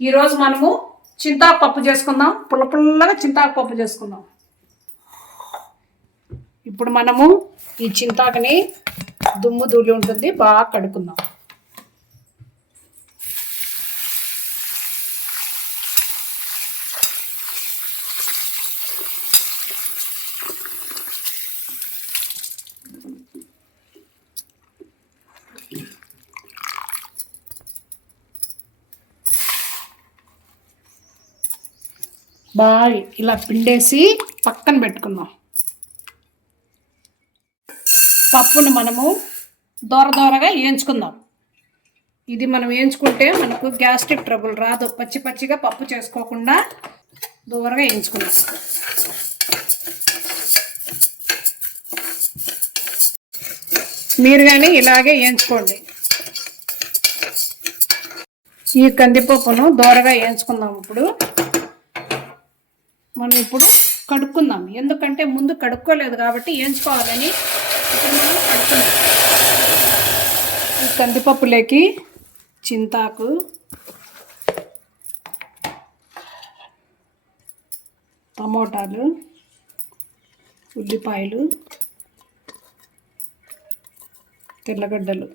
ఈరోజు మనము చింతాకు పప్పు చేసుకుందాం. పుల్ల పుల్లగా చింతాకు పప్పు చేసుకుందాం. ఇప్పుడు మనము ఈ చింతాకుని దుమ్ము ధూళి ఉంటుంది బాగా కడుక్కుందాం. బాగా ఇలా పిండేసి పక్కన పెట్టుకుందాం. పప్పుని మనము దోర దోరగా వేయించుకుందాం. ఇది మనం వేయించుకుంటే మనకు గ్యాస్ట్రిక్ ట్రబుల్ రాదు. పచ్చి పచ్చిగా పప్పు చేసుకోకుండా దూరగా వేయించుకుందాం. మీరు కానీ ఇలాగే వేయించుకోండి. ఈ కందిపప్పును దూరగా వేయించుకుందాం ఇప్పుడు. మనం ఇప్పుడు కడుక్కుందాం. ఎందుకంటే ముందు కడుక్కోలేదు కాబట్టి ఏంచుకోవాలని ఇప్పుడు మనం కడుక్కుందాం. ఈ కందిపప్పులోకి చింతాకు టమోటాలు ఉల్లిపాయలు తెల్లగడ్డలు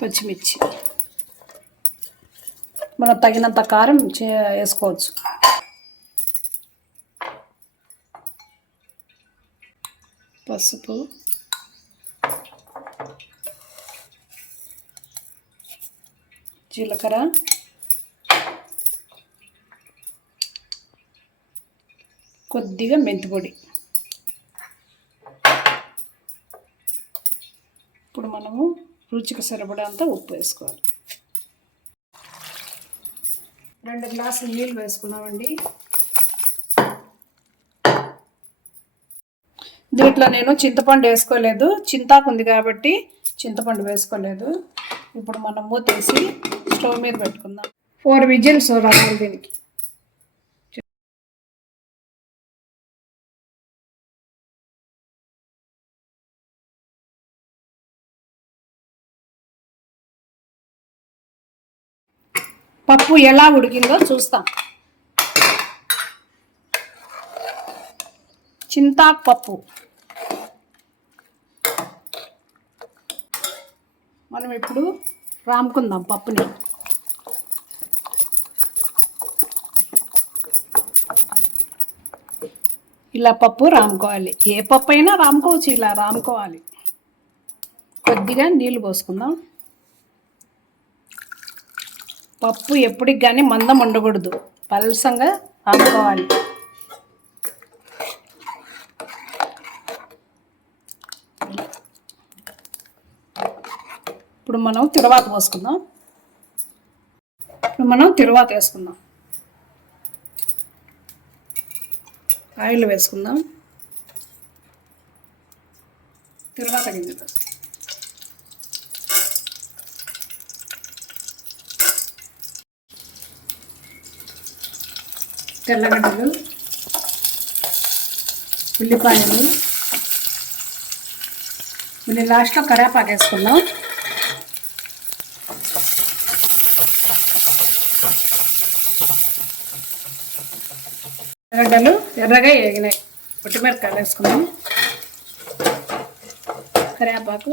పచ్చిమిర్చి. మనం తగినంత కారం చే వేసుకోవచ్చు. పసుపు. జీలకర్ర. కొద్దిగా మెంతిపొడి ఇప్పుడు మనము రుచికి సరిపడంత ఉప్పు వేసుకోవాలి. రెండు గ్లాసులు నీళ్ళు వేసుకున్నామండి. దీంట్లో నేను చింతపండు వేసుకోలేదు. చింతాకు ఉంది కాబట్టి చింతపండు వేసుకోలేదు. ఇప్పుడు మనం మూతేసి స్టవ్ మీద పెట్టుకుందాం. ఫోర్ విజిల్స్ రావాలి దీనికి. పప్పు ఎలా ఉడికిందో చూస్తాం. చింతాకు పప్పు మనం ఇప్పుడు రాముకుందాం పప్పుని. ఇలా పప్పు రాముకోవాలి. ఏ పప్పు అయినా రాముకోవచ్చు ఇలా రాముకోవాలి. కొద్దిగా నీళ్ళు పోసుకుందాం. పప్పు ఎప్పటికి కానీ మందం ఉండకూడదు పలసంగా అమ్ముకోవాలి ఇప్పుడు మనం తిరువాత పోసుకుందాం. ఇప్పుడు మనం తిరువాత వేసుకుందాం. ఆయిల్ వేసుకుందాం. తిరువాత గింజలు తెల్లగడ్డలు ఉల్లిపాయలు. మళ్ళీ లాస్ట్లో కరేపాకు వేసుకుందాం. ఎర్రగడ్డలు ఎర్రగా వేగినాయి పొట్టిమిరకాయలు వేసుకుందాం. కరివేపాకు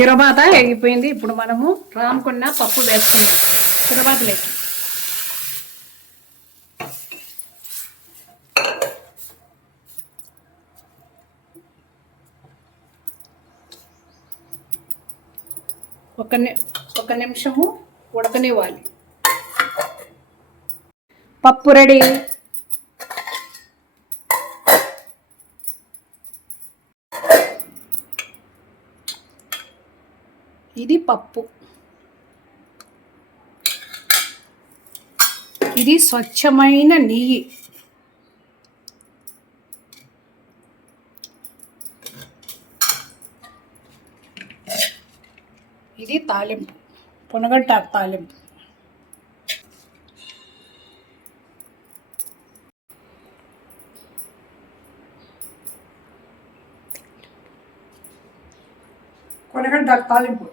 తిరబాత ఎగిపోయింది ఇప్పుడు మనము రాముకున్న పప్పు వేసుకుందాం. తిరబాతలోకి ఒక ఒక నిమిషము ఉడకనివ్వాలి. పప్పు రెడీ. ఇది పప్పు. ఇది స్వచ్ఛమైన నెయ్యి. ఇది తాలింపు పునగంటాకు తాలింపు. కొనగంట దాకా తాలింపు.